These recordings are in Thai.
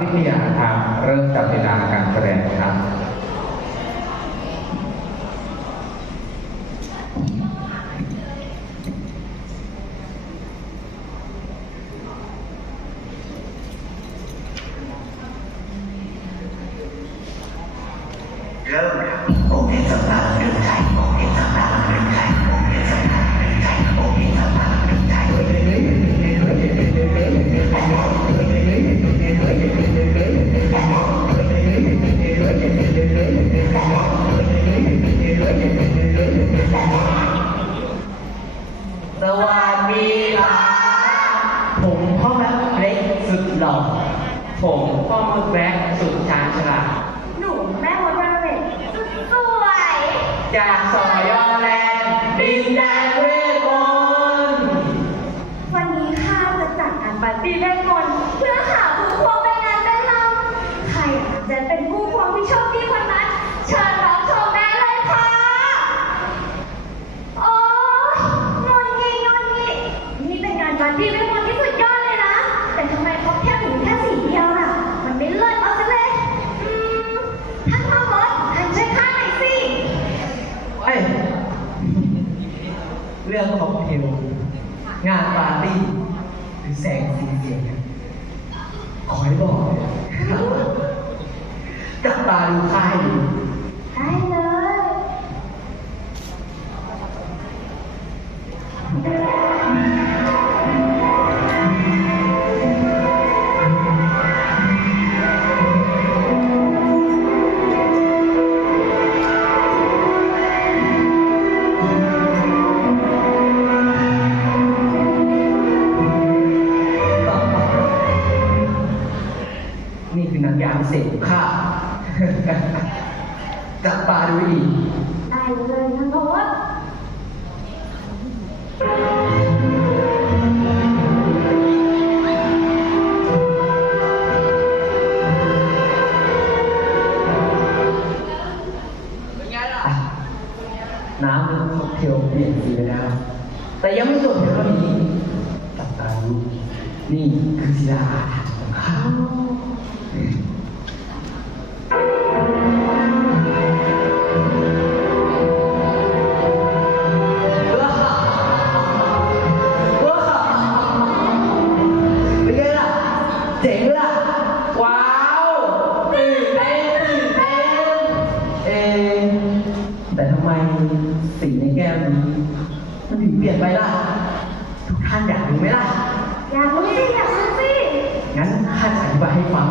วิทยาทางเริ่มจับเวลาการแสดงครับ ผมพ่อมึกแบ๊กสุดชาญฉลาดหนูแม่มดราเวทสุดสวย จากซอยอแลนด์ดินแดน ถึงแสงสีเสียงเนี่ยขอให้บอกเลยจับตาดูค่ายดูได้เลย นเต้นเอะแต่ทำไมสีในแก้วนี้มันถึงเปลี่ยนไปล่ะ ทุกท่านอยากรู้ไหมล่ะ อยากรู้สิอยากรู้สิ งั้นข้าจะอธิบายให้ฟัง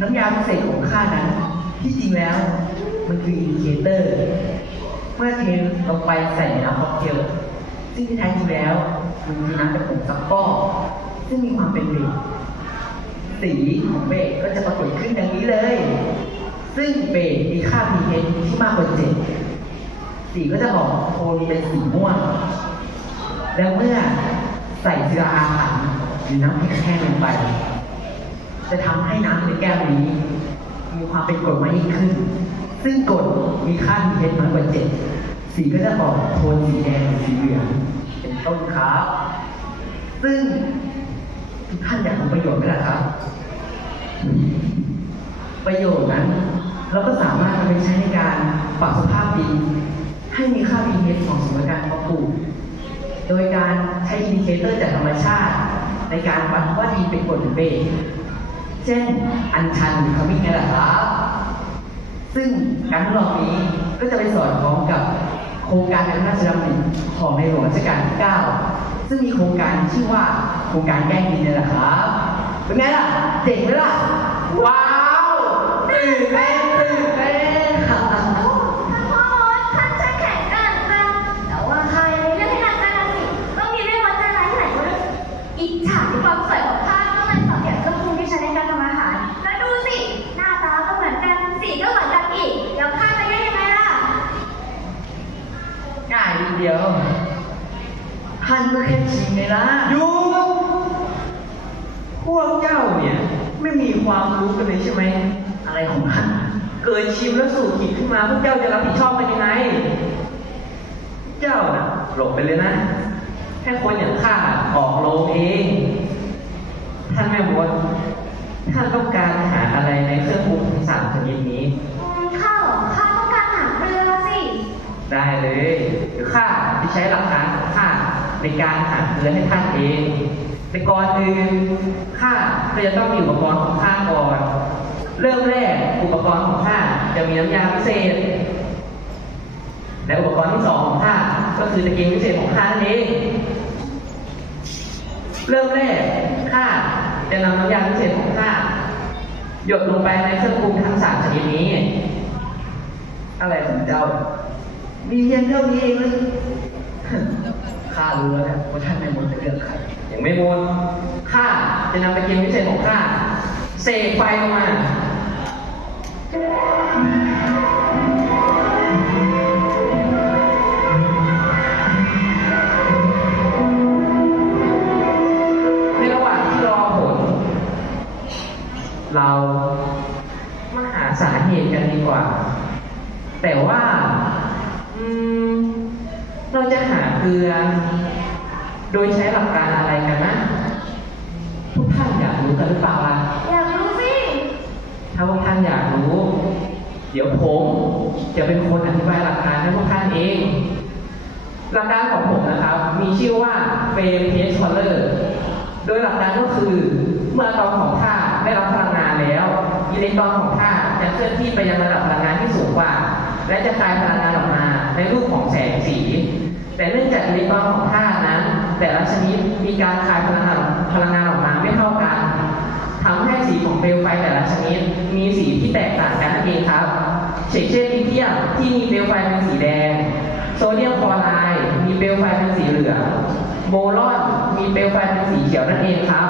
น้ำยาพิเศษของข้านั้น ที่จริงแล้ว มันคืออินดิเคเตอร์ เมื่อเทลงไปใส่ในน้ำค็อกเทลซึ่งที่แท้จริงแล้ว มันคือน้ำจากผงซักฟอกซึ่งมีความเป็นเบสสีของเบสก็จะปรากฏขึ้นดังนี้เลย ซึ่งเบสมีค่า pH ที่มากกว่าเจ็ดสีก็จะออกโทนเป็นสีม่วง แล้วเมื่อใส่เกลืออาหารหรือน้ำแห้งลงไป จะทำให้น้ำในแก้วนี้ มีความเป็นกรดมากยิ่งขึ้น ซึ่งกรดมีค่า pH น้อยกว่า7สีก็จะออกโทนสีแดงสีเหลืองเป็นต้นครับซึ่งทุกท่านอยากรู้ประโยชน์ไหมล่ะครับ ประโยชน์นั้น เราก็สามารถนำไปใช้ในการปรับสภาพดิน ให้มีค่า pH ของสมการเพาะปลูกโดยการใช้อินดิเคเตอร์จากธรรมชาติ ในการวัดว่าดินเป็นกรดหรือเบส เช่น อัญชันหรือขมิ้นไงล่ะครับซึ่งการทดลองนี้ก็จะไปสอดคล้องกับโครงการในพระราชดำริของในหลวงรัชกาลที่ 9 ซึ่งมีโครงการชื่อว่าโครงการแก้ดินนี่แหละครับ เป็นไงล่ะ เจ๋งไหมล่ะ ว้าวตื่นเต้นตื่นเต้น ท่านก็แค่ชิมไงล่ะหยุดพวกเจ้าเนี่ย ไม่มีความรู้กันเลยใช่ไหม อะไรของท่านเกิดชิมแล้วสูตรผิดขึ้นมาพวกเจ้าจะรับผิดชอบกันยังไง เจ้าน่ะหลบไปเลยนะแค่คนอย่างข้าออกโรงเอง ท่านแม่มดถ้าต้องการหาอะไรในเครื่องปรุงทั้งสามชนิดนี้ อืมข้าเหรอข้าต้องการหาเรือสิ ได้เลยเดี๋ยว ข้าจะใช้หลักฐานของข้าในการหาเกลือให้ท่านเองแต่ก่อนอื่นข้าก็จะต้องมีอุปกรณ์ของข้าก่อน เริ่มแรกอุปกรณ์ของข้าจะมีน้ำยาพิเศษ และอุปกรณ์ที่สองของข้าก็คือตะเกียงพิเศษของข้านั่นเอง เริ่มแรกข้าจะนำน้ำยาพิเศษของข้าหยดลงไปในเครื่องปรุงทั้งสามชนิดนี้ อะไรของเจ้า มีเพียงเท่านี้เองเลยข้ารู้แล้วว่าท่านในมนต์จะเลือกใครยังไม่หมดข้าจะนำตะเกียงพิเศษของข้าเสกไฟลงมาในระหว่างที่รอผลเรามาหาสาเหตุกันดีกว่า แต่ว่า ลือ โดยใช้หลักการอะไรกันนะ ทุกท่านอยากรู้กันหรือเปล่าล่ะ อยากรู้สิ ถ้าพวกท่านอยากรู้ เดี๋ยวผมจะเป็นคนอธิบายหลักการให้พวกท่านเอง หลักการของผมนะครับ มีชื่อว่าเฟรมเพสคอลเลอร์โดยหลักการก็คือเมื่อตอมของธาตุได้รับพลังงานแล้วอิเล็กตรอนของธาตุจะเคลื่อนที่ไปยังระดับพลังงานที่สูงกว่า และจะคายพลังงานออกมาในรูปของแสงสี แต่เนื่องจากอิเล็กตรอนของธาตุนั้น แต่ละชนิดมีการคายพลังงานพลังงานออกมาไม่เท่ากันทำให้สีของเปลวไฟแต่ละชนิด มีสีที่แตกต่างกันนั่นเองครับเช่นเช่นลิเธียมที่มีเปลวไฟเป็นสีแดง โซเดียมคลอไรด์มีเปลวไฟเป็นสีเหลืองโบรอนมีเปลวไฟเป็นสีเขียวนั่นเองครับ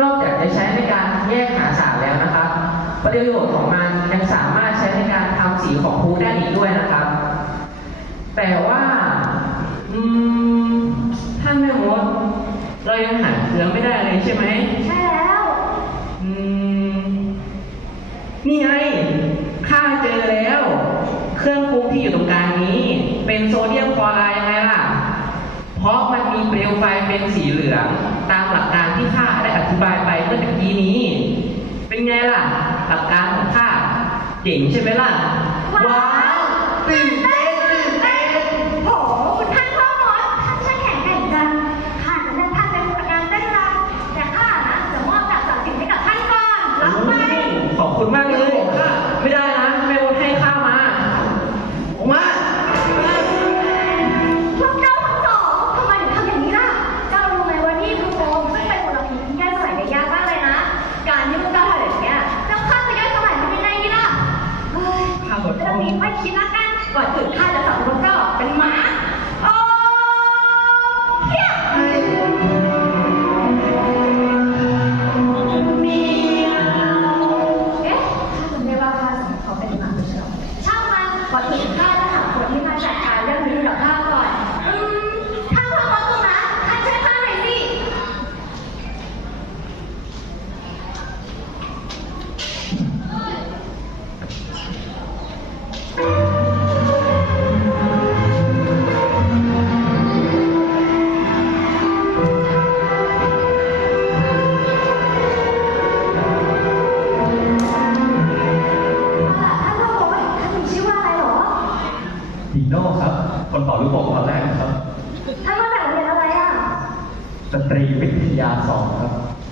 นอกจากจะใช้ในการแยกหาสารแล้วนะครับ ประโยชน์ของมันยังสามารถใช้ในการทำสีของพลุได้อีกด้วยนะครับ แต่ว่าอืมท่านแม่มดเรายังหาเกลือไม่ได้เลยใช่ไหมใช่แล้วอืมนี่ไงข้าเจอแล้ว เครื่องปรุงที่อยู่ตรงกลางนี้ เป็นโซเดียมคลอไรด์ยังไงล่ะ เพราะมันมีเปลวไฟเป็นสีเหลือง ตามหลักการที่ข้าได้อธิบายไปเมื่อตะกี้นี้ เป็นไงล่ะ หลักการของข้าเจ๋งใช่ไหมล่ะ ว้าวตื่นเต้น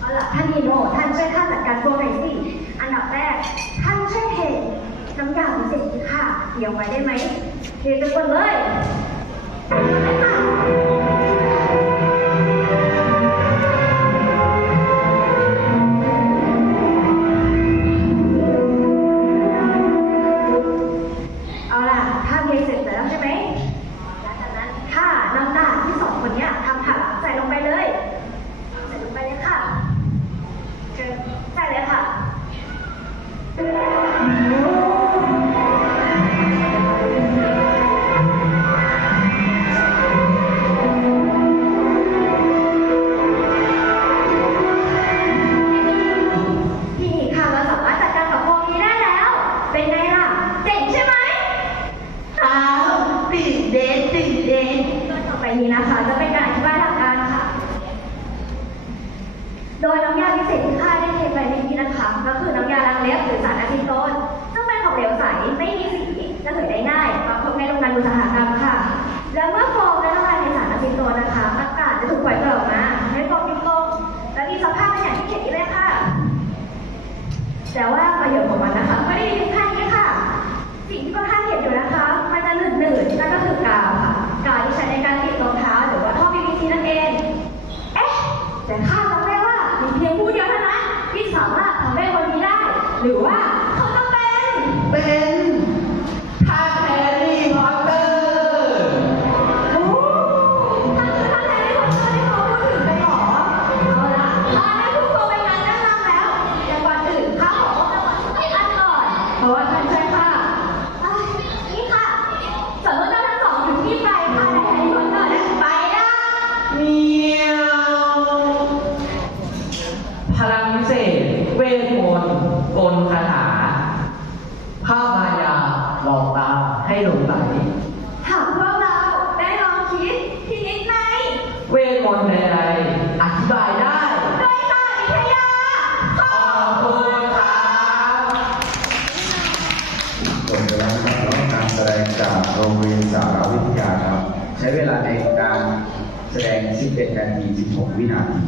เอาล่ะท่านฮีโร่ท่านช่วยข้าจัดการตัวหน่อยสิ อันดับแรก ท่านช่วยเทน้ำยาพิเศษที่ข้าเตรียมไว้ได้ไหมเทไปหมดเลยได้ค่ะเอาล่ะถ้าเทเสร็จแล้วใช่ไหมหลังจากนั้นข้าน้ำหน้าที่สองคนเนี้ย การอุตสาหกรรมค่ะ และเมื่อฟองนั้ละลายในสารอะซิโตนนะคะอากาศจะถูกปล่อยกลับออกมาให้ฟองยุบลงและมีสภาพเป็นอย่างที่เห็นนี้เลยค่ะ แต่ว่าประโยชน์ของมันนะคะไม่ได้อยู่แค่นี้ค่ะ สิ่งที่ค่อนข้าง โรงเรียนสารวิทยาครับ ใช้เวลาในการแสดง 11 นาที 16 วินาที